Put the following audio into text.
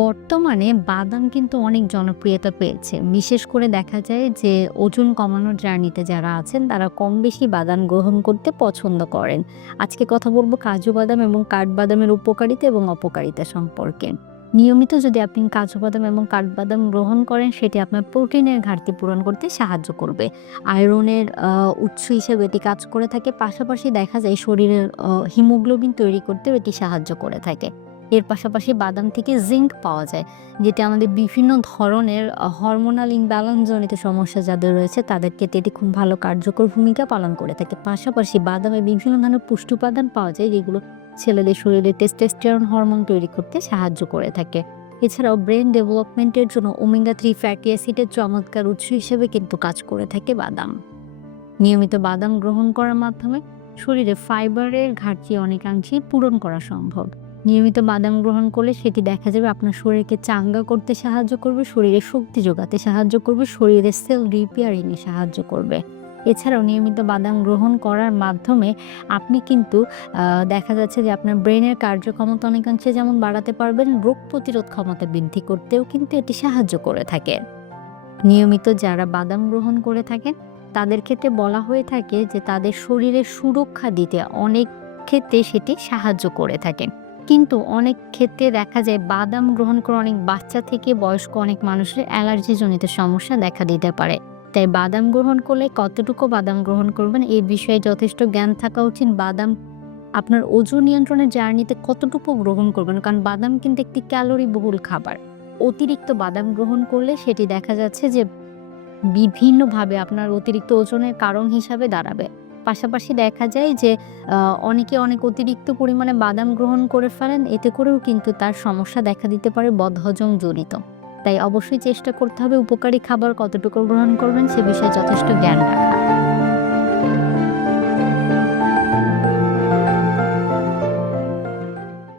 বর্তমানে বাদাম কিন্তু অনেক জনপ্রিয়তা পেয়েছে। বিশেষ করে দেখা যায় যে, ওজন কমানোর জার্নিতে যারা আছেন, তারা কম বেশি বাদাম গ্রহণ করতে পছন্দ করেন। আজকে কথা বলব কাজু বাদাম এবং কাঠবাদামের উপকারিতা এবং অপকারিতা সম্পর্কে। নিয়মিত যদি আপনি কাজু বাদাম এবং কাঠবাদাম গ্রহণ করেন, সেটি আপনার প্রোটিনের ঘাটতি পূরণ করতে সাহায্য করবে। আয়রনের উৎস হিসেবে এটি কাজ করে থাকে। পাশাপাশি দেখা যায় শরীরের হিমোগ্লোবিন তৈরি করতেও এটি সাহায্য করে থাকে। এর পাশাপাশি বাদাম থেকে জিঙ্ক পাওয়া যায়। যেটি আমাদের বিভিন্ন ধরনের হরমোনাল ইমব্যালেন্স জনিত সমস্যা যাদের রয়েছে তাদের ক্ষেত্রে এটি খুব ভালো কার্যকর ভূমিকা পালন করে থাকে। পাশাপাশি বাদামে বিভিন্ন ধরনের পুষ্টি উপাদান পাওয়া যায়, যেগুলো ছেলেদের শরীরে টেস্টোস্টেরন হরমোন তৈরি করতে সাহায্য করে থাকে। এছাড়াও ব্রেন ডেভেলপমেন্টের জন্য ওমেগা থ্রি ফ্যাটি অ্যাসিডের চমৎকার উৎস হিসেবে কিন্তু কাজ করে থাকে বাদাম। নিয়মিত বাদাম গ্রহণ করার মাধ্যমে শরীরে ফাইবারের ঘাটতি অনেকাংশেই পূরণ করা সম্ভব। নিয়মিত বাদাম গ্রহণ করলে সেটি দেখা যাবে আপনার শরীরকে চাঙ্গা করতে সাহায্য করবে, শরীরে শক্তি যোগাতে সাহায্য করবে, শরীরের সেল রিপেয়ারিংয়ে সাহায্য করবে। এছাড়াও নিয়মিত বাদাম গ্রহণ করার মাধ্যমে আপনি কিন্তু দেখা যাচ্ছে যে আপনার ব্রেনের কার্যক্ষমতা অনেকাংশে যেমন বাড়াতে পারবেন, রোগ প্রতিরোধ ক্ষমতা বৃদ্ধি করতেও কিন্তু এটি সাহায্য করে থাকে। নিয়মিত যারা বাদাম গ্রহণ করে থাকেন তাদের ক্ষেত্রে বলা হয়ে থাকে যে তাদের শরীরের সুরক্ষা দিতে অনেক ক্ষেত্রে সেটি সাহায্য করে থাকে। কিন্তু অনেক ক্ষেত্রে দেখা যায় বাদাম গ্রহণ করে অনেক বাচ্চা থেকে বয়স্ক অনেক মানুষের অ্যালার্জি জনিত সমস্যা দেখা দিতে পারে। তাই বাদাম গ্রহণ করলে কতটুকু বাদাম গ্রহণ করবেন এই বিষয়ে যথেষ্ট জ্ঞান থাকা উচিত। বাদাম আপনার ওজন নিয়ন্ত্রণের জার্নিতে কতটুকু গ্রহণ করবেন। কারণ বাদাম কিন্তু একটি ক্যালোরি বহুল খাবার। অতিরিক্ত বাদাম গ্রহণ করলে সেটি দেখা যাচ্ছে যে বিভিন্নভাবে আপনার অতিরিক্ত ওজনের কারণ হিসাবে দাঁড়াবে। পাশাপাশি দেখা যায় যে অনেকে অনেক অতিরিক্ত পরিমাণে বাদাম গ্রহণ করে ফেলেন। এতে করেও কিন্তু তার সমস্যা দেখা দিতে পারে বদহজম জড়িত তাই অবশ্যই চেষ্টা করতে হবে উপকারী খাবার কতটুকু গ্রহণ করবেন সে বিষয়ে যথেষ্ট জ্ঞান রাখা।